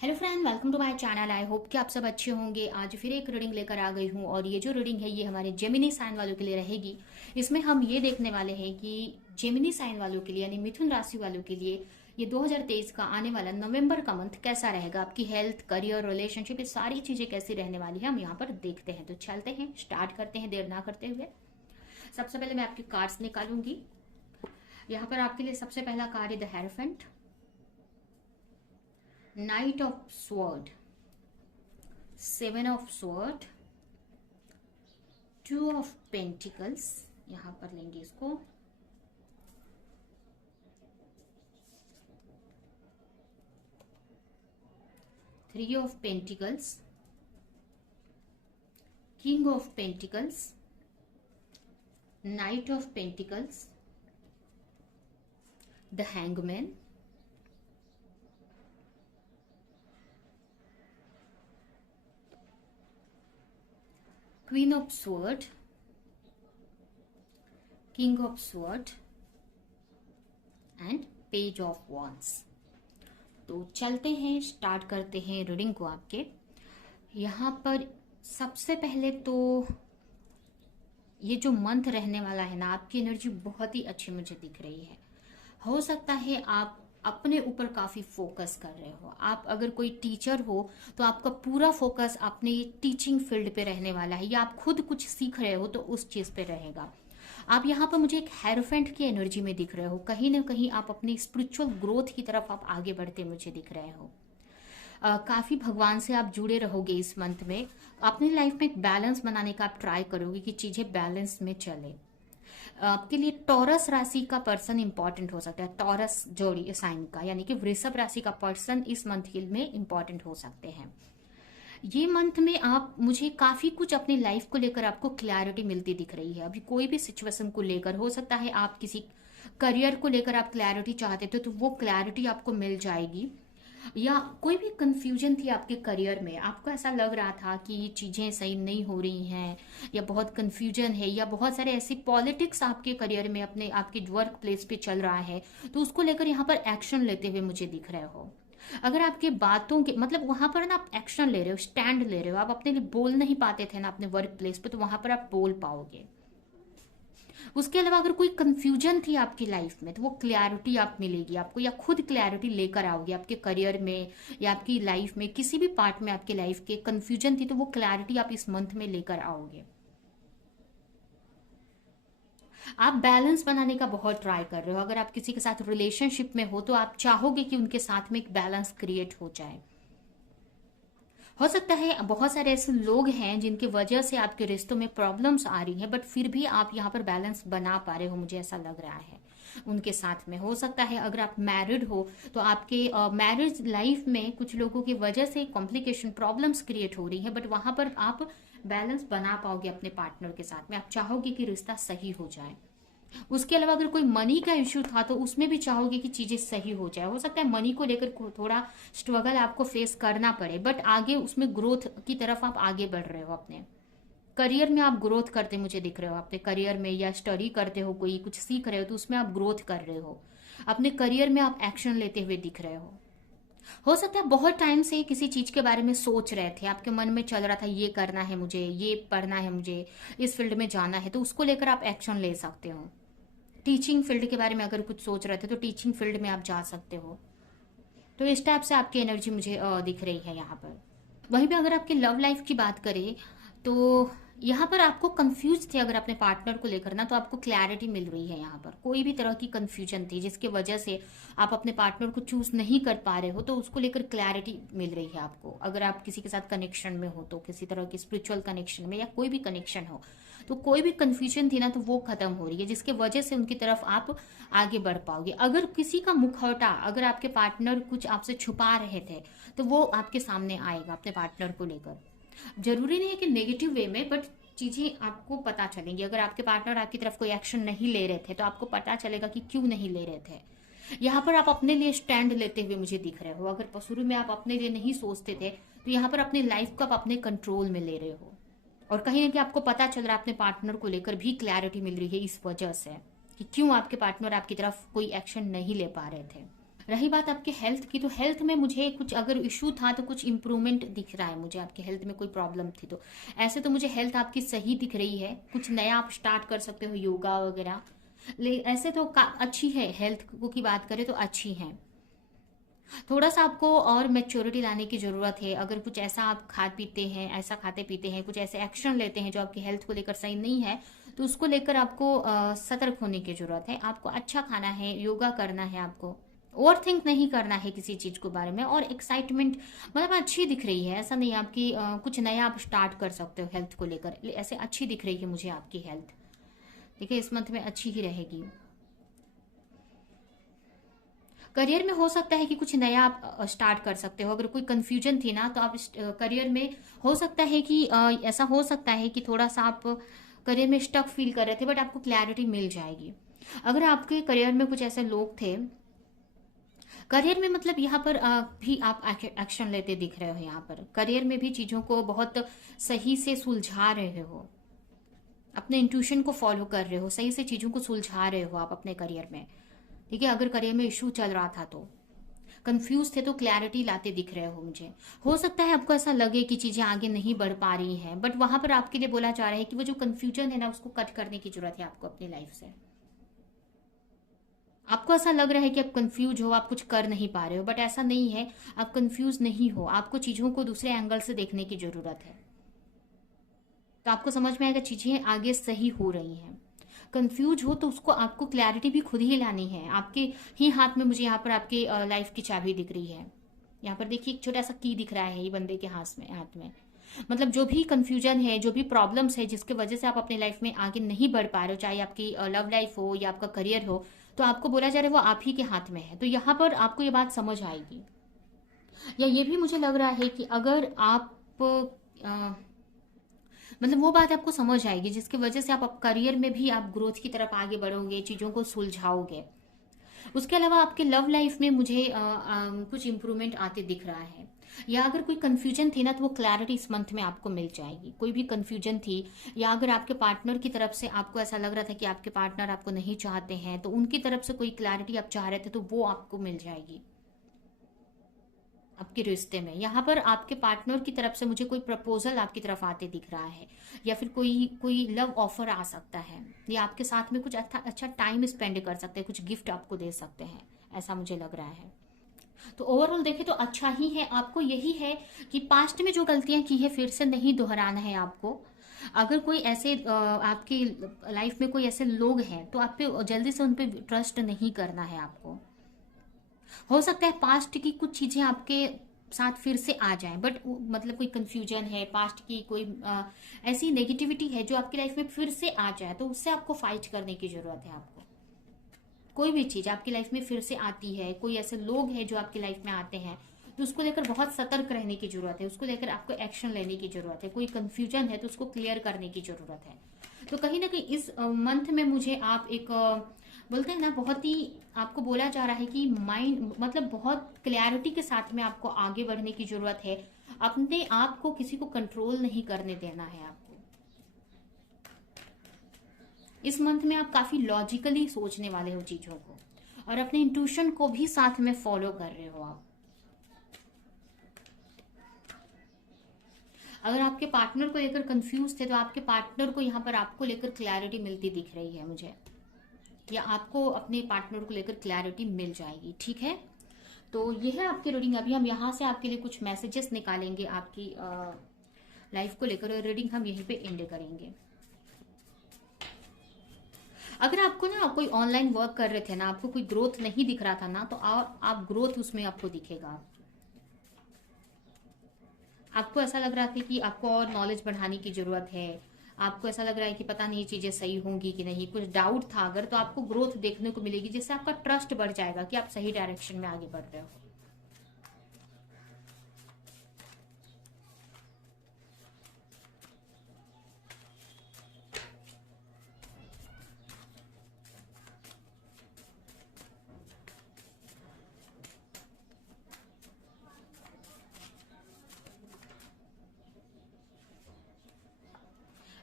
Hello friend, welcome to my channel. I hope कि आप सब अच्छे होंगे। आज फिर एक रीडिंग लेकर आ गई हूँ और ये जो रीडिंग है ये हमारे जेमिनी साइन वालों के लिए रहेगी। इसमें हम ये देखने वाले हैं कि जेमिनी साइन वालों के लिए यानी मिथुन राशि वालों के लिए ये 2023 का आने वाला नवंबर का मंथ कैसा रहेगा। आपकी हेल्थ, करियर, रिलेशनशिप, ये सारी चीजें कैसी रहने वाली है हम यहाँ पर देखते हैं। तो चलते हैं, स्टार्ट करते हैं देर ना करते हुए। सबसे पहले मैं आपकी कार्ड्स निकालूंगी। यहाँ पर आपके लिए सबसे पहला कार्ड है the hierophant, night of sword, seven of sword, two of pentacles, यहां पर लेंगे इसको, three of pentacles, king of pentacles, night of pentacles, the hangman, queen of sword, king of sword and page of wands. तो चलते हैं, start करते हैं reading को आपके। यहाँ पर सबसे पहले तो ये जो मंथ रहने वाला है ना, आपकी एनर्जी बहुत ही अच्छी मुझे दिख रही है। हो सकता है आप अपने ऊपर काफी फोकस कर रहे हो। आप अगर कोई टीचर हो तो आपका पूरा फोकस अपने टीचिंग फील्ड पे रहने वाला है, या आप खुद कुछ सीख रहे हो तो उस चीज पे रहेगा। आप यहाँ पर मुझे एक हेरोफेंट की एनर्जी में दिख रहे हो। कहीं ना कहीं आप अपनी स्पिरिचुअल ग्रोथ की तरफ आप आगे बढ़ते मुझे दिख रहे हो। काफी भगवान से आप जुड़े रहोगे इस मंथ में। अपनी लाइफ में एक बैलेंस बनाने का आप ट्राई करोगे कि चीजें बैलेंस में चले। आपके लिए टॉरस राशि का पर्सन इंपॉर्टेंट हो सकता है। टॉरस जोड़ी साइन का यानी कि वृषभ राशि का पर्सन इस मंथ में इंपॉर्टेंट हो सकते हैं। ये मंथ में आप मुझे काफी कुछ अपनी लाइफ को लेकर आपको क्लैरिटी मिलती दिख रही है। अभी कोई भी सिचुएशन को लेकर हो सकता है, आप किसी करियर को लेकर आप क्लैरिटी चाहते थे तो वो क्लैरिटी आपको मिल जाएगी। या कोई भी कंफ्यूजन थी आपके करियर में, आपको ऐसा लग रहा था कि ये चीजें सही नहीं हो रही हैं, या बहुत कंफ्यूजन है, या बहुत सारे ऐसी पॉलिटिक्स आपके करियर में अपने आपके वर्क प्लेस पे चल रहा है, तो उसको लेकर यहाँ पर एक्शन लेते हुए मुझे दिख रहे हो। अगर आपके बातों के मतलब वहां पर ना आप एक्शन ले रहे हो, स्टैंड ले रहे हो, आप अपने लिए बोल नहीं पाते थे ना अपने वर्क प्लेस पे, तो वहां पर आप बोल पाओगे। उसके अलावा अगर कोई कंफ्यूजन थी आपकी लाइफ में तो वो क्लैरिटी आप मिलेगी आपको, या खुद क्लैरिटी लेकर आओगे आपके करियर में या आपकी लाइफ में किसी भी पार्ट में आपके लाइफ के कंफ्यूजन थी तो वो क्लैरिटी आप इस मंथ में लेकर आओगे। आप बैलेंस बनाने का बहुत ट्राई कर रहे हो। अगर आप किसी के साथ रिलेशनशिप में हो तो आप चाहोगे कि उनके साथ में एक बैलेंस क्रिएट हो जाए। हो सकता है बहुत सारे ऐसे लोग हैं जिनकी वजह से आपके रिश्तों में प्रॉब्लम्स आ रही हैं, बट फिर भी आप यहाँ पर बैलेंस बना पा रहे हो, मुझे ऐसा लग रहा है उनके साथ में। हो सकता है अगर आप मैरिड हो तो आपके मैरिज लाइफ में कुछ लोगों की वजह से कॉम्प्लिकेशन प्रॉब्लम्स क्रिएट हो रही है, बट वहां पर आप बैलेंस बना पाओगे अपने पार्टनर के साथ में। आप चाहोगे कि रिश्ता सही हो जाए। उसके अलावा अगर कोई मनी का इश्यू था तो उसमें भी चाहोगे कि चीजें सही हो जाए। हो सकता है मनी को लेकर थोड़ा स्ट्रगल आपको फेस करना पड़े, बट आगे उसमें ग्रोथ की तरफ आप आगे बढ़ रहे हो। अपने करियर में आप ग्रोथ करते मुझे दिख रहे हो। अपने करियर में या स्टडी करते हो, कोई कुछ सीख रहे हो तो उसमें आप ग्रोथ कर रहे हो। अपने करियर में आप एक्शन लेते हुए दिख रहे हो सकता है बहुत टाइम से किसी चीज के बारे में सोच रहे थे, आपके मन में चल रहा था ये करना है मुझे, ये पढ़ना है मुझे, इस फील्ड में जाना है, तो उसको लेकर आप एक्शन ले सकते हो। टीचिंग फील्ड के बारे में अगर कुछ सोच रहे थे तो टीचिंग फील्ड में आप जा सकते हो। तो इस टाइप से आपकी एनर्जी मुझे दिख रही है यहाँ पर। वहीं पे अगर आपकी लव लाइफ की बात करें तो यहाँ पर आपको कंफ्यूज थे अगर अपने पार्टनर को लेकर ना, तो आपको क्लैरिटी मिल रही है। यहाँ पर कोई भी तरह की कंफ्यूजन थी जिसकी वजह से आप अपने पार्टनर को चूज नहीं कर पा रहे हो, तो उसको लेकर क्लैरिटी मिल रही है आपको। अगर आप किसी के साथ कनेक्शन में हो तो किसी तरह की स्पिरिचुअल कनेक्शन में या कोई भी कनेक्शन हो, तो कोई भी कंफ्यूजन थी ना तो वो खत्म हो रही है, जिसके वजह से उनकी तरफ आप आगे बढ़ पाओगे। अगर किसी का मुखौटा, अगर आपके पार्टनर कुछ आपसे छुपा रहे थे तो वो आपके सामने आएगा अपने पार्टनर को लेकर। जरूरी नहीं है कि नेगेटिव वे में, बट चीजें आपको पता चलेंगी। अगर आपके पार्टनर आपकी तरफ कोई एक्शन नहीं ले रहे थे तो आपको पता चलेगा कि क्यों नहीं ले रहे थे। यहाँ पर आप अपने लिए स्टैंड लेते हुए मुझे दिख रहे हो। अगर शुरू में आप अपने लिए नहीं सोचते थे तो यहाँ पर अपनी लाइफ को आप अपने कंट्रोल में ले रहे हो, और कहीं ना कहीं आपको पता चल रहा है अपने पार्टनर को लेकर भी क्लैरिटी मिल रही है इस वजह से कि क्यों आपके पार्टनर आपकी तरफ कोई एक्शन नहीं ले पा रहे थे। रही बात आपके हेल्थ की, तो हेल्थ में मुझे कुछ अगर इशू था तो कुछ इम्प्रूवमेंट दिख रहा है मुझे, आपके हेल्थ में कोई प्रॉब्लम थी तो। ऐसे तो मुझे हेल्थ आपकी सही दिख रही है, कुछ नया आप स्टार्ट कर सकते हो, योगा वगैरह। ऐसे तो अच्छी है, हेल्थ को की बात करें तो अच्छी है। थोड़ा सा आपको और मैच्योरिटी लाने की ज़रूरत है। अगर कुछ ऐसा आप खा पीते हैं, ऐसा खाते पीते हैं, कुछ ऐसे एक्शन लेते हैं जो आपकी हेल्थ को लेकर सही नहीं है, तो उसको लेकर आपको सतर्क होने की ज़रूरत है। आपको अच्छा खाना है, योगा करना है, आपको ओवर थिंक नहीं करना है किसी चीज़ के बारे में, और एक्साइटमेंट मतलब अच्छी दिख रही है। ऐसा नहीं है आपकी कुछ नया आप स्टार्ट कर सकते हो हेल्थ को लेकर, ऐसे अच्छी दिख रही है मुझे आपकी हेल्थ। देखिए इस मंथ में अच्छी ही रहेगी। करियर में हो सकता है कि कुछ नया आप स्टार्ट कर सकते हो। अगर कोई कंफ्यूजन थी ना, तो आप करियर में हो सकता है कि ऐसा हो सकता है कि थोड़ा सा आप करियर में स्टक फील कर रहे थे, बट आपको क्लैरिटी मिल जाएगी। अगर आपके करियर में कुछ ऐसे लोग थे, करियर में मतलब यहाँ पर भी आप एक्शन लेते दिख रहे हो। यहाँ पर करियर में भी चीज़ों को बहुत सही से सुलझा रहे हो, अपने इंट्यूशन को फॉलो कर रहे हो, सही से चीज़ों को सुलझा रहे हो आप अपने करियर में। ठीक है, अगर करियर में इशू चल रहा था तो कंफ्यूज थे, तो क्लैरिटी लाते दिख रहे हो मुझे। हो सकता है आपको ऐसा लगे कि चीजें आगे नहीं बढ़ पा रही हैं, बट वहां पर आपके लिए बोला जा रहा है कि वो जो कंफ्यूजन है ना, उसको कट करने की जरूरत है आपको अपनी लाइफ से। आपको ऐसा लग रहा है कि आप कंफ्यूज हो, आप कुछ कर नहीं पा रहे हो, बट ऐसा नहीं है। आप कंफ्यूज नहीं हो, आपको चीजों को दूसरे एंगल से देखने की जरूरत है, तो आपको समझ में आएगा चीजें आगे सही हो रही हैं। कंफ्यूज हो तो उसको आपको क्लैरिटी भी खुद ही लानी है। आपके ही हाथ में मुझे यहाँ पर आपके लाइफ की चाबी दिख रही है। यहाँ पर देखिए एक छोटा सा की दिख रहा है ये बंदे के हाथ में। मतलब जो भी कंफ्यूजन है, जो भी प्रॉब्लम्स है जिसके वजह से आप अपनी लाइफ में आगे नहीं बढ़ पा रहे हो, चाहे आपकी लव लाइफ हो या आपका करियर हो, तो आपको बोला जा रहा है वो आप ही के हाथ में है। तो यहाँ पर आपको ये बात समझ आएगी। या ये भी मुझे लग रहा है कि अगर आप मतलब वो बात आपको समझ आएगी जिसकी वजह से आप करियर में भी आप ग्रोथ की तरफ आगे बढ़ोगे, चीज़ों को सुलझाओगे। उसके अलावा आपके लव लाइफ में मुझे कुछ इम्प्रूवमेंट आते दिख रहा है। या अगर कोई कंफ्यूजन थी ना, तो वो क्लैरिटी इस मंथ में आपको मिल जाएगी। कोई भी कंफ्यूजन थी, या अगर आपके पार्टनर की तरफ से आपको ऐसा लग रहा था कि आपके पार्टनर आपको नहीं चाहते हैं, तो उनकी तरफ से कोई क्लैरिटी आप चाह रहे थे, तो वो आपको मिल जाएगी आपके रिश्ते में। यहाँ पर आपके पार्टनर की तरफ से मुझे कोई प्रपोजल आपकी तरफ आते दिख रहा है, या फिर कोई कोई लव ऑफर आ सकता है, या आपके साथ में कुछ अच्छा अच्छा टाइम स्पेंड कर सकते हैं, कुछ गिफ्ट आपको दे सकते हैं, ऐसा मुझे लग रहा है। तो ओवरऑल देखें तो अच्छा ही है। आपको यही है कि पास्ट में जो गलतियां की है फिर से नहीं दोहराना है आपको। अगर कोई ऐसे आपकी लाइफ में कोई ऐसे लोग हैं, तो आप पे जल्दी से उन पे ट्रस्ट नहीं करना है आपको। हो सकता है पास्ट की कुछ चीजें आपके साथ फिर से आ जाएं, बट मतलब कोई कंफ्यूजन है, पास्ट की कोई ऐसी नेगेटिविटी है जो आपकी लाइफ में फिर से आ जाए, तो उससे आपको फाइट करने की जरूरत है आपको। कोई भी चीज आपकी लाइफ में फिर से आती है, कोई ऐसे लोग हैं जो आपकी लाइफ में आते हैं, तो उसको लेकर बहुत सतर्क रहने की जरूरत है, उसको लेकर आपको एक्शन लेने की जरूरत है। कोई कंफ्यूजन है तो उसको क्लियर करने की जरूरत है। तो कहीं ना कहीं इस मंथ में मुझे आप एक बोलते हैं ना, बहुत ही आपको बोला जा रहा है कि माइंड मतलब बहुत क्लैरिटी के साथ में आपको आगे बढ़ने की जरूरत है। अपने आप को किसी को कंट्रोल नहीं करने देना है आपको। इस मंथ में आप काफी लॉजिकली सोचने वाले हो चीजों को, और अपने इंट्यूशन को भी साथ में फॉलो कर रहे हो आप। अगर आपके पार्टनर को लेकर कंफ्यूज थे, तो आपके पार्टनर को यहाँ पर आपको लेकर क्लैरिटी मिलती दिख रही है मुझे, या आपको अपने पार्टनर को लेकर क्लैरिटी मिल जाएगी। ठीक है, तो ये है आपकी रीडिंग। अभी हम यहाँ से आपके लिए कुछ मैसेजेस निकालेंगे आपकी लाइफ को लेकर, और रीडिंग हम यहीं पे एंड करेंगे। अगर आपको ना कोई ऑनलाइन वर्क कर रहे थे ना, आपको कोई ग्रोथ नहीं दिख रहा था ना, तो आप ग्रोथ उसमें आपको दिखेगा। आपको ऐसा लग रहा था कि आपको और नॉलेज बढ़ाने की जरूरत है, आपको ऐसा लग रहा है कि पता नहीं चीजें सही होंगी कि नहीं, कुछ डाउट था अगर, तो आपको ग्रोथ देखने को मिलेगी, जिससे आपका ट्रस्ट बढ़ जाएगा कि आप सही डायरेक्शन में आगे बढ़ रहे हो।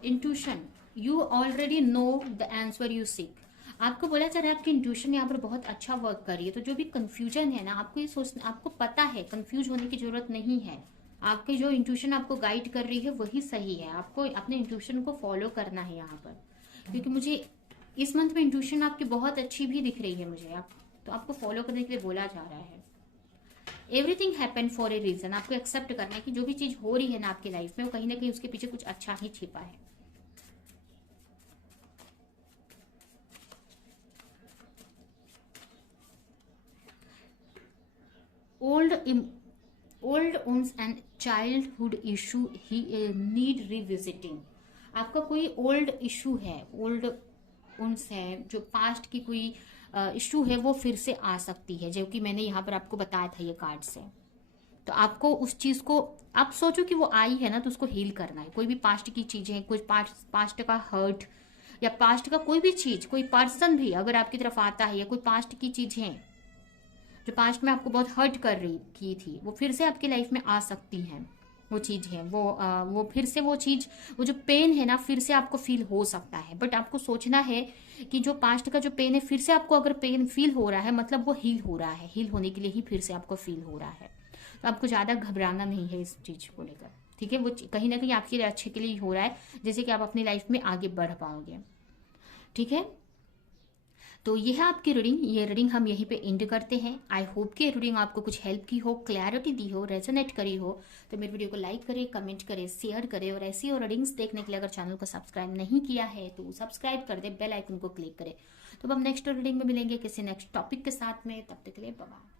Intuition, you already know the answer you seek. आपको बोला जा रहा है आपकी इंट्यूशन यहाँ पर बहुत अच्छा वर्क कर रही है। तो जो भी कंफ्यूजन है ना, आपको ये सोचना, आपको पता है कंफ्यूज होने की जरूरत नहीं है। आपकी जो इंट्यूशन आपको गाइड कर रही है वही सही है। आपको अपने इंट्यूशन को फॉलो करना है यहाँ पर, क्योंकि मुझे इस मंथ में इंट्यूशन आपकी बहुत अच्छी भी दिख रही है मुझे। आप तो आपको फॉलो करने के लिए बोला जा रहा है। Everything happen for a reason. आपको एक्सेप्ट करना है कि जो भी चीज हो रही है ना आपकी लाइफ में, वो कहीं ना कहीं उसके पीछे कुछ अच्छा ही छिपा है। ओल्ड उन्स and childhood issue he need revisiting. आपका कोई ओल्ड इशू है, ओल्ड उन्स है, जो पास्ट की कोई इशू है, वो फिर से आ सकती है, जो कि मैंने यहाँ पर आपको बताया था ये कार्ड से। तो आपको उस चीज को, आप सोचो कि वो आई है ना, तो उसको हील करना है। कोई भी पास्ट की चीजें, कुछ पास्ट का हर्ट या पास्ट का कोई भी चीज, कोई पर्सन भी अगर आपकी तरफ आता है, या कोई पास्ट की चीजें जो पास्ट में आपको बहुत हर्ट कर रही की थी, वो फिर से आपकी लाइफ में आ सकती हैं। वो चीज है, वो फिर से वो चीज, वो जो पेन है ना, फिर से आपको फील हो सकता है। बट आपको सोचना है कि जो पास्ट का जो पेन है, फिर से आपको अगर पेन फील हो रहा है, मतलब वो हील हो रहा है, हील होने के लिए ही फिर से आपको फील हो रहा है। तो आपको ज्यादा घबराना नहीं है इस चीज को लेकर, ठीक है। वो कहीं ना कहीं आपके लिए अच्छे के लिए हो रहा है, जैसे कि आप अपनी लाइफ में आगे बढ़ पाओगे, ठीक है। तो यह है आपकी रीडिंग। ये रीडिंग हम यहीं पे एंड करते हैं। आई होप कि रीडिंग आपको कुछ हेल्प की हो, क्लैरिटी दी हो, रेजोनेट करी हो। तो मेरे वीडियो को लाइक करें, कमेंट करें, शेयर करें, और ऐसी और रीडिंग्स देखने के लिए अगर चैनल को सब्सक्राइब नहीं किया है तो सब्सक्राइब कर दे, बेल आइकन को क्लिक करें। तो अब हम नेक्स्ट रीडिंग में मिलेंगे किसी नेक्स्ट टॉपिक के साथ में। तब तक के लिए बाय बाय।